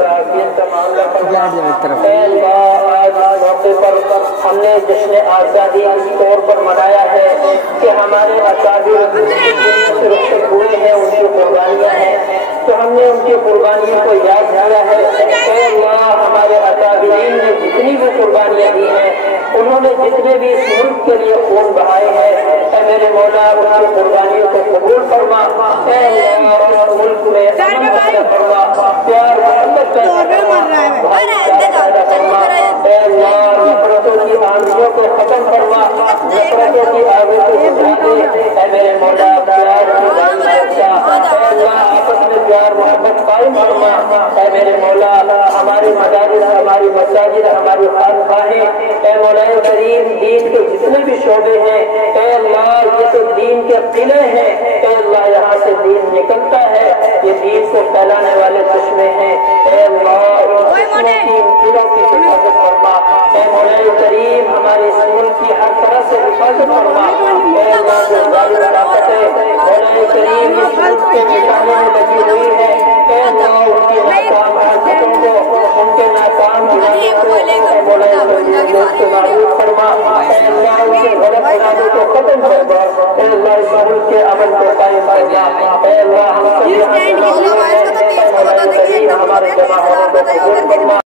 اور عافیت کا معاملہ فرما۔ اے اللہ آج موقع پر ہم نے جشن آزادی اس طور پر منایا ہے کہ ہمارے اکابر سے رخصت ہوئے ہیں، ان کی قربانیاں ہیں، تو ہم نے ان کی قربانیوں کو یاد کیا ہے۔ اے اللہ ہمارے اکابرین نے جتنی بھی قربانیاں دی ہیں، انہوں نے جتنے بھی اس ملک کے لیے خون بہائے ہیں، اے میرے مولا ان کی قربانیوں کو قبول فرما۔ اے اللہ اس ملک میں امن پیدا فرما، پیار محبت پیدا فرما، پیدا فرما۔ اے اللہ نفرتوں کی آندھیوں کو ختم فرما، نفرتوں کی آگوں کو بجھا دے۔ اے میرے مولا پیار کی دعوت بخشا، اے اللہ آپس میں پیار محبت قائم فرما۔ اے میرے مولا ہماری مدارس، ہماری مساجد، ہماری خانقاہیں، اے مولا کریم دین کے جتنے بھی شعبے ہیں، اے اللہ یہ تو دین کے قلعے ہیں، اے اللہ یہاں سے دین نکلتا ہے، یہ دین کو پھیلانے والے چشمے ہیں، اے اللہ ان چشموں کی ان قلعوں کی حفاظت فرما۔ اے مولا کریم ہمارے اس ملک کی ہر طرح سے حفاظت فرما۔ اے اللہ جو ظالم طاقتیں مولا کریم اس ملک کے مٹانے میں لگی ہوئی ہے، اے اللہ ان کی ناکام حرکتوں کو، ان کے ناکام ارادوں کو اے مولا کریم دوست کو معروف فرما۔ اے اللہ ان کے غلط ارادوں کو ختم فرما۔ اے اللہ اس ملک کے امن کو قائم فرما۔ اے اللہ ہم سب یہاں سے معلوم ہے، اے مولا کریم ہمارے جماعتوں کو قبول فرما۔